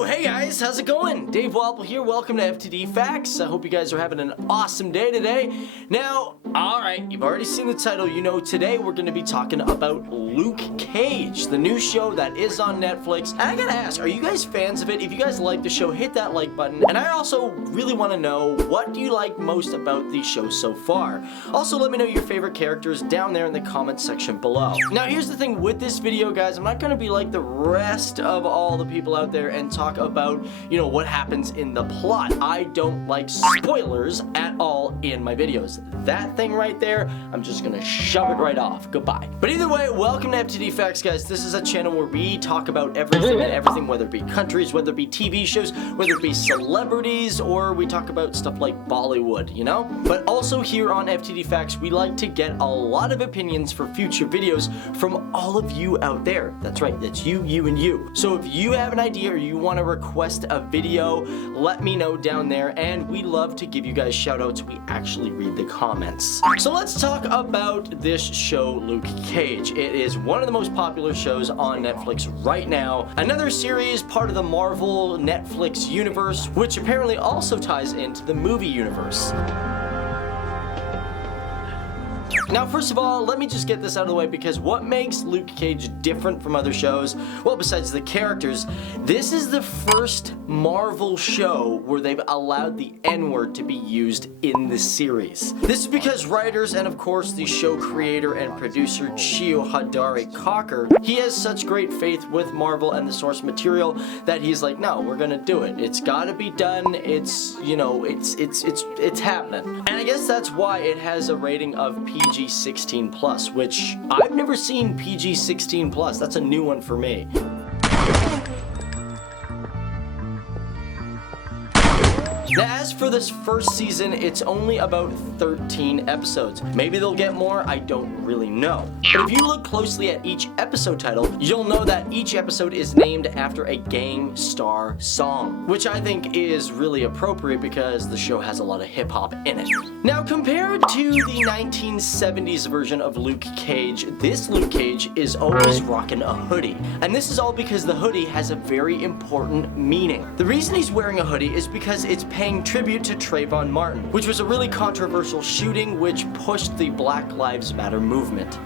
Yo, hey guys, how's it going? Dave Wobble here, welcome to FTD Facts. I hope you guys are having an awesome day today. Now, alright, you've already seen the title, you know today we're going to be talking about Luke Cage, the new show that is on Netflix. And I gotta ask, are you guys fans of it? If you guys like the show, hit that like button. And I also really want to know, what do you like most about the show so far? Also, let me know your favorite characters down there in the comment section below. Now, here's the thing with this video, guys, I'm not going to be like the rest of all the people out there and talk about, you know, what happens in the plot. I don't like spoilers at all in my videos. That thing right there, I'm just gonna shove it right off. Goodbye. But either way, welcome to FTD Facts, guys. This is a channel where we talk about everything and everything, whether it be countries, whether it be TV shows, whether it be celebrities, or we talk about stuff like Bollywood, you know? But also here on FTD Facts, we like to get a lot of opinions for future videos from all of you out there. That's right, that's you, and you. So if you have an idea or you want to request a video, let me know down there, and we love to give you guys shout outs. We actually read the comments. So let's talk about this show, Luke Cage. It is one of the most popular shows on Netflix right now. Another series part of the Marvel Netflix universe, which apparently also ties into the movie universe. Now, first of all, let me just get this out of the way, because what makes Luke Cage different from other shows, well, besides the characters, this is the first Marvel show where they've allowed the N-word to be used in the series. This is because writers and, of course, the show creator and producer Chio Hadari Cocker, he has such great faith with Marvel and the source material that he's like, no, we're gonna do it. It's gotta be done. It's, you know, it's happening. And I guess that's why it has a rating of PG-16+, which I've never seen PG-16+. That's a new one for me. Now, as for this first season, it's only about 13 episodes. Maybe they'll get more, I don't really know. But if you look closely at each episode title, you'll know that each episode is named after a Gang Starr song, which I think is really appropriate because the show has a lot of hip-hop in it. Now, compared to the 1970s version of Luke Cage, this Luke Cage is always rocking a hoodie. And this is all because the hoodie has a very important meaning. The reason he's wearing a hoodie is because it's paying tribute to Trayvon Martin, which was a really controversial shooting which pushed the Black Lives Matter movement.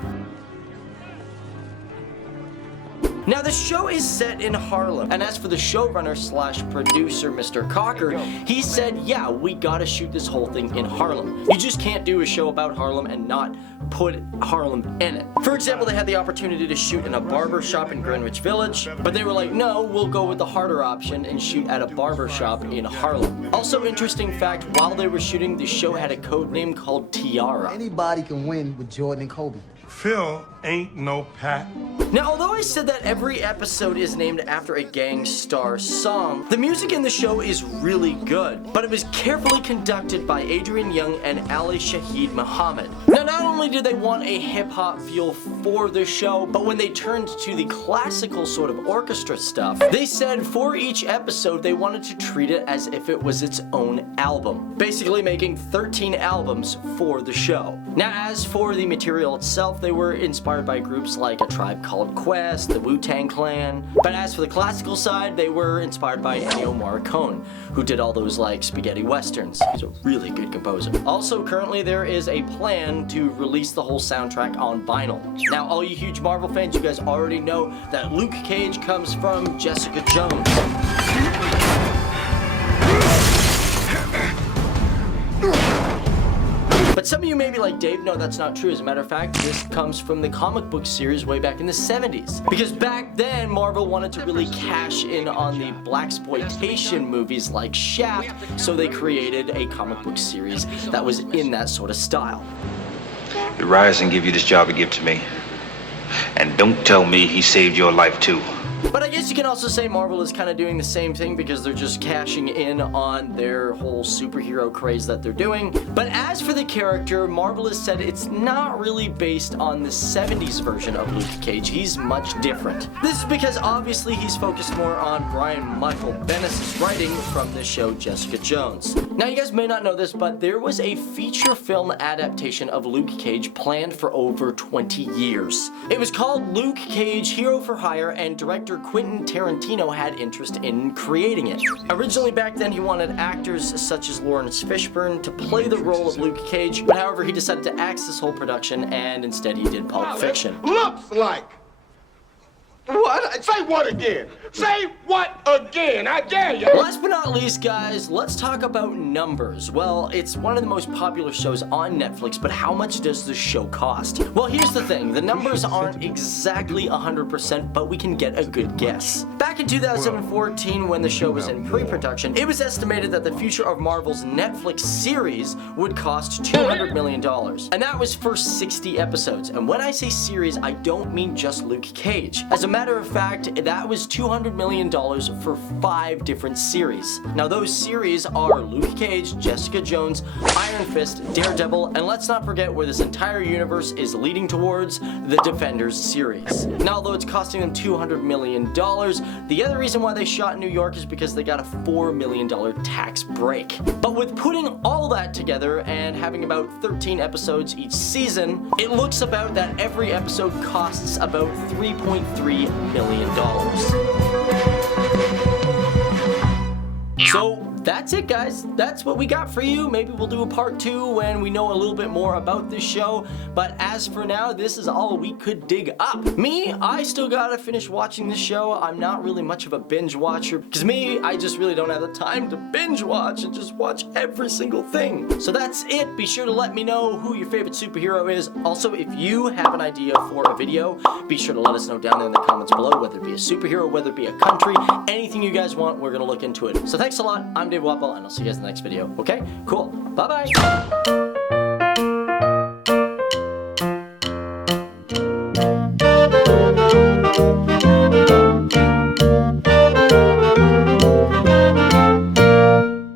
Now, the show is set in Harlem, and as for the showrunner slash producer, Mr. Cocker, he said, yeah, we gotta shoot this whole thing in Harlem. You just can't do a show about Harlem and not put Harlem in it. For example, they had the opportunity to shoot in a barber shop in Greenwich Village, but they were like, no, we'll go with the harder option and shoot at a barber shop in Harlem. Also, interesting fact, while they were shooting, the show had a code name called Tiara. Anybody can win with Jordan and Kobe. Phil ain't no Pat. Now, although I said that every episode is named after a Gang Starr song, the music in the show is really good, but it was carefully conducted by Adrian Young and Ali Shaheed Muhammad. Now, not only did they want a hip-hop feel for the show, but when they turned to the classical sort of orchestra stuff, they said for each episode they wanted to treat it as if it was its own album, basically making 13 albums for the show. Now, as for the material itself, they were inspired by groups like A Tribe Called Quest, the Wu-Tang Clan, but as for the classical side, they were inspired by Ennio Morricone, who did all those like spaghetti westerns. He's a really good composer. Also, currently there is a plan to release the whole soundtrack on vinyl. Now, all you huge Marvel fans, you guys already know that Luke Cage comes from Jessica Jones. But some of you may be like, Dave, no, that's not true. As a matter of fact, this comes from the comic book series way back in the 70s. Because back then, Marvel wanted to really cash in on the blaxploitation movies like Shaft, so they created a comic book series that was in that sort of style. The Ryerson give you this job to give to me. And don't tell me he saved your life too. But I guess you can also say Marvel is kind of doing the same thing because they're just cashing in on their whole superhero craze that they're doing. But as for the character, Marvel has said it's not really based on the 70s version of Luke Cage. He's much different. This is because obviously he's focused more on Brian Michael Bendis' writing from the show Jessica Jones. Now, you guys may not know this, but there was a feature film adaptation of Luke Cage planned for over 20 years. It was called Luke Cage Hero for Hire, and director director Quentin Tarantino had interest in creating it. Originally back then he wanted actors such as Lawrence Fishburne to play the role of Luke Cage, but however he decided to axe this whole production and instead he did Pulp Fiction. Looks like. What? Say what again? Say what again? I dare you. Last but not least, guys, let's talk about numbers. Well, it's one of the most popular shows on Netflix, but how much does the show cost? Well, here's the thing. The numbers aren't exactly 100%, but we can get a good guess. Back in 2014, when the show was in pre-production, it was estimated that the future of Marvel's Netflix series would cost $200 million. And that was for 60 episodes. And when I say series, I don't mean just Luke Cage. As a matter of fact, that was $200 million for 5 different series. Now those series are Luke Cage, Jessica Jones, Iron Fist, Daredevil, and let's not forget where this entire universe is leading towards, the Defenders series. Now although it's costing them $200 million, the other reason why they shot in New York is because they got a $4 million tax break. But with putting all that together and having about 13 episodes each season, it looks about that every episode costs about $3.3 million. So that's it, guys. That's what we got for you. Maybe we'll do a part 2 when we know a little bit more about this show. But as for now, this is all we could dig up. Me, I still gotta finish watching this show. I'm not really much of a binge watcher. Because me, I just really don't have the time to binge watch and just watch every single thing. So that's it. Be sure to let me know who your favorite superhero is. Also, if you have an idea for a video, be sure to let us know down there in the comments below, whether it be a superhero, whether it be a country, anything you guys want, we're gonna look into it. So thanks a lot. I'm Dave Wappel, and I'll see you guys in the next video. Okay? Cool. Bye-bye.